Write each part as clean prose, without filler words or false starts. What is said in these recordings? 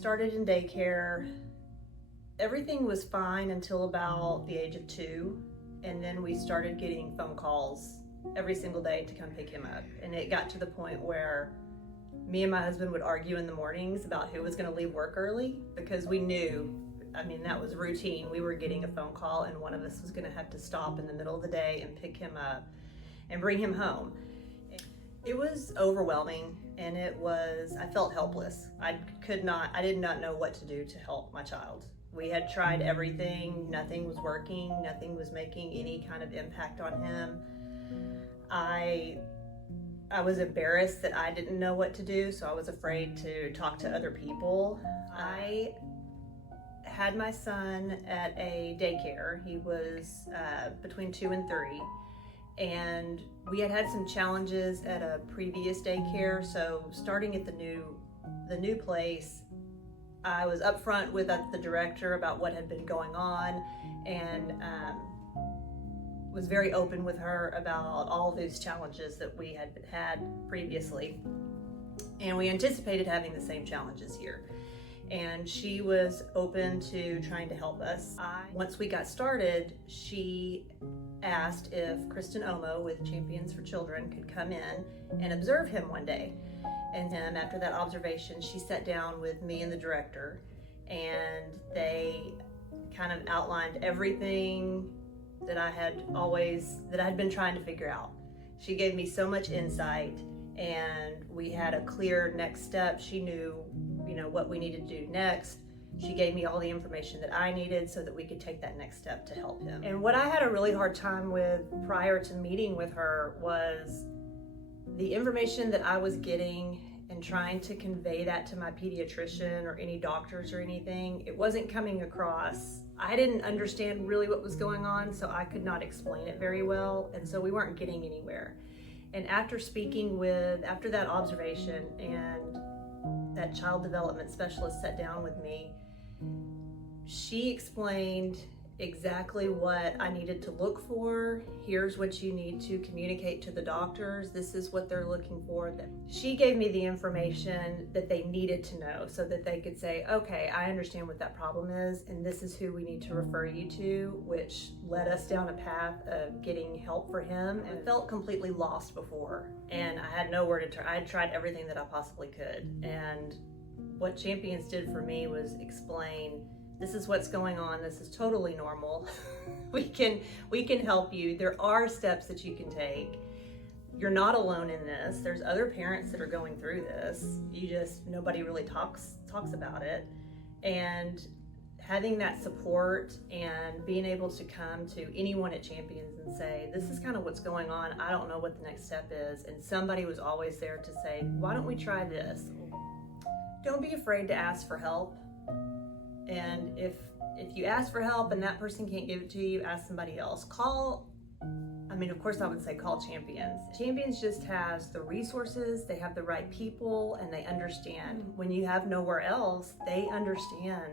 started in daycare. Everything was fine until about the age of 2, and then we started getting phone calls every single day to come pick him up. And it got to the point where me and my husband would argue in the mornings about who was going to leave work early, because we knew, I mean, that was routine. We were getting a phone call and one of us was going to have to stop in the middle of the day and pick him up and bring him home. It was overwhelming, and I felt helpless. I did not know what to do to help my child. We had tried everything, nothing was working, nothing was making any kind of impact on him. I was embarrassed that I didn't know what to do, so I was afraid to talk to other people. I had my son at a daycare. He was between 2 and 3, and we had some challenges at a previous daycare. So starting at the new place, I was upfront with the director about what had been going on, and was very open with her about all those challenges that we had previously, and we anticipated having the same challenges here. And she was open to trying to help us. Once we got started, she asked if Kristen Omo with Champions for Children could come in and observe him one day. And then after that observation, she sat down with me and the director, and they kind of outlined everything that I had been trying to figure out. She gave me so much insight, and we had a clear next step. She knew, what we needed to do next. She gave me all the information that I needed so that we could take that next step to help him. And what I had a really hard time with prior to meeting with her was the information that I was getting and trying to convey that to my pediatrician or any doctors or anything. It wasn't coming across. I didn't understand really what was going on, so I could not explain it very well, and so we weren't getting anywhere. And after that observation, and that child development specialist sat down with me, she explained exactly what I needed to look for. Here's what you need to communicate to the doctors. This is what they're looking for. She gave me the information that they needed to know so that they could say, okay, I understand what that problem is, and this is who we need to refer you to, which led us down a path of getting help for him. I felt completely lost before, and I had nowhere to turn. I had tried everything that I possibly could, and what Champions did for me was explain, this is what's going on. This is totally normal. We can help you. There are steps that you can take. You're not alone in this. There's other parents that are going through this. Nobody really talks about it. And having that support and being able to come to anyone at Champions and say, this is kind of what's going on. I don't know what the next step is. And somebody was always there to say, why don't we try this? Don't be afraid to ask for help. And if you ask for help and that person can't give it to you, ask somebody else. Of course I would say call Champions. Champions just has the resources, they have the right people, and they understand. When you have nowhere else, they understand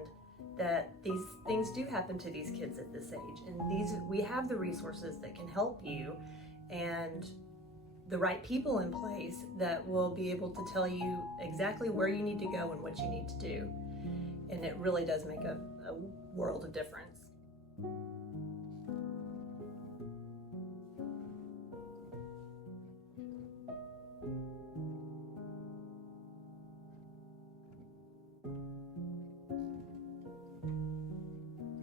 that these things do happen to these kids at this age. And we have the resources that can help you, and the right people in place that will be able to tell you exactly where you need to go and what you need to do. And it really does make a world of difference.